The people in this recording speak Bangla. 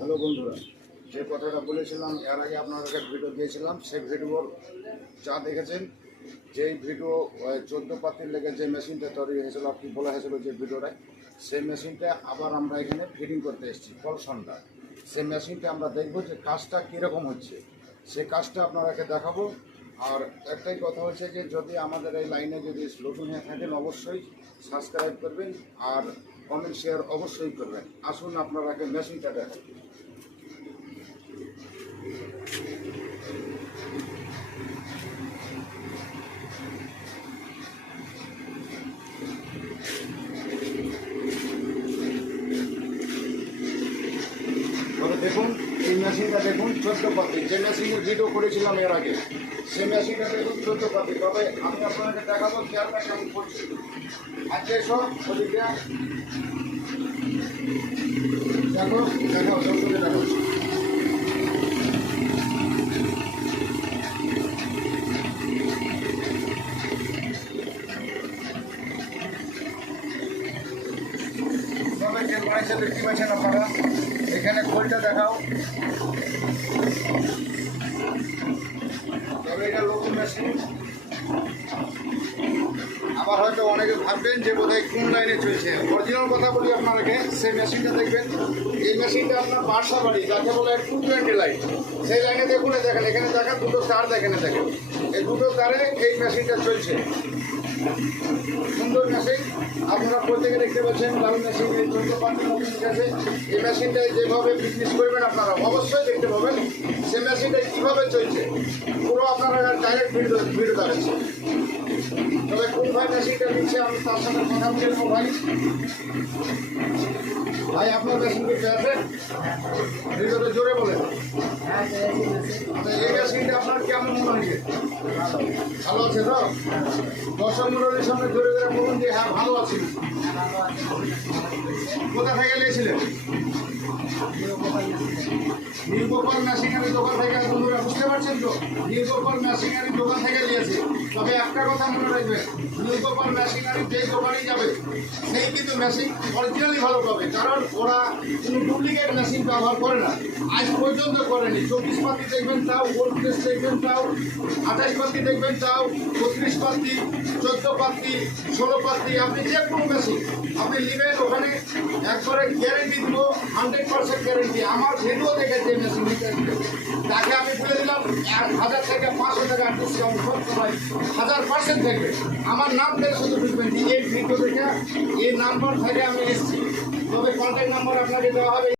হ্যালো বন্ধুরা, যে কথাটা বলেছিলাম এর আগে আপনাদেরকে ভিডিও দিয়েছিলাম, সেই ভিডিওর যা দেখেছেন, যেই ভিডিও 14 পাতির লেগে যে মেশিনটা তৈরি হয়েছিল, আপনি বলা হয়েছিল যে ভিডিওটায়, সেই মেশিনটা আবার আমরা এখানে ফিটিং করতে এসেছি কলসনটা। সেই মেশিনটা আমরা দেখব যে কাজটা কীরকম হচ্ছে, সেই কাজটা আপনাদেরকে দেখাবো। আর একটাই কথা হচ্ছে যে যদি আমাদের এই লাইনে যদি নতুন হয়ে থাকেন অবশ্যই সাবস্ক্রাইব করবেন আর কমেন্ট শেয়ার অবশ্যই করবেন। আসুন আপনারাকে মেশিনটা দেখেন। তবে দেখুন এই মেশিনটা দেখুন 14 পাতি, যে মেশিনের ভিডিও করেছিলাম এর আগে, সেই মেশিনটা দেখুন 14 পাতি। তবে আমি আপনাকে দেখাবো খেয়ালটা কেমন করছি। আচ্ছা এসো ওদিকে দেখো, দেখাও সবগুলো দেখো। তবে যে বাড়িতে দেখতে পাচ্ছেন আপনারা, এখানে খোলটা দেখাও। তবে এটা নতুন মেশিন। আবার হয়তো অনেকে ভাববেন যে বোধহয় কোন লাইনে চলছে। অরিজিনাল কথা বলি আপনাদেরকে, সেই মেশিনটা দেখবেন। এই মেশিনটা আপনার বাসা বাড়ি যাকে বলে 220 লাইন, সেই লাইনে দেখুন। দেখেন এখানে দেখেন দুটো তার, দেখেন এই দুটো তারে এই মেশিনটা চলছে। সুন্দর মেশিন, আপনারা প্রত্যেকে দেখতে পাচ্ছেন। লাল মেশিন, এই 14 পাতি মেশিন আছে। এই মেশিনটাই যেভাবে ফিটনেস করবেন আপনারা অবশ্যই দেখতে পাবেন সেই মেশিনটা কীভাবে চলছে। পুরো আপনারা ডাইরেক্ট ভিডিও দেখাচ্ছে। তবে কোন ভাই মেশিনটা নিচ্ছে আমি তার সাথে কথা বলে নেবো। ভাই আপনার মেশিন কি আছে? ভিডিওটা জোরে বলেন। এই মেশিনটা আপনার কেমন মনে হয়েছে? ভালো আছে তো? দর্শক মন্ডলীর সামনে জোরে জোরে বলুন যে হ্যাঁ ভালো আছি। কোথা থেকে নিয়েছিলেন? নিউ গোপাল মেশিনারি দোকান থেকে। বন্ধুরা বুঝতে পারছেন তো, নিউ গোপাল মেশিনারি দোকান থেকে নিয়েছে। তবে একটা কথা মনে রাখবেন, নিউ গোপাল মেশিনারি যে দোকানেই যাবে সেই কিন্তু মেশিন অরিজিনালি ভালো পাবে, কারণ ওরা কোনো ডুপ্লিকেট মেশিন ব্যবহার করে না, আজ পর্যন্ত করেনি। 24 পাতি দেখবেন তাও, 48 দেখবেন তাও, 28 পাতি দেখবেন তাও, 32 পাতি, 14 পাতি, 16 পাতি, আপনি যে কোনো মেশিন আপনি নেবেন ওখানে একবারে গ্যারেন্টি দিব, 100% গ্যারেন্টি। আমার ভিডিও দেখে যে মেশিন তাকে আমি বলে দিলাম 1000 থেকে 500 টাকা ডিসকাউন্ট সবাই 1000% দেখবে। আমার নাম থেকে শুধু বুঝবেন যে এই ভিডিও দেখে এই নাম্বার থেকে আমি এসেছি। তবে কন্ট্যাক্ট নাম্বার আপনাকে দেওয়া হবে।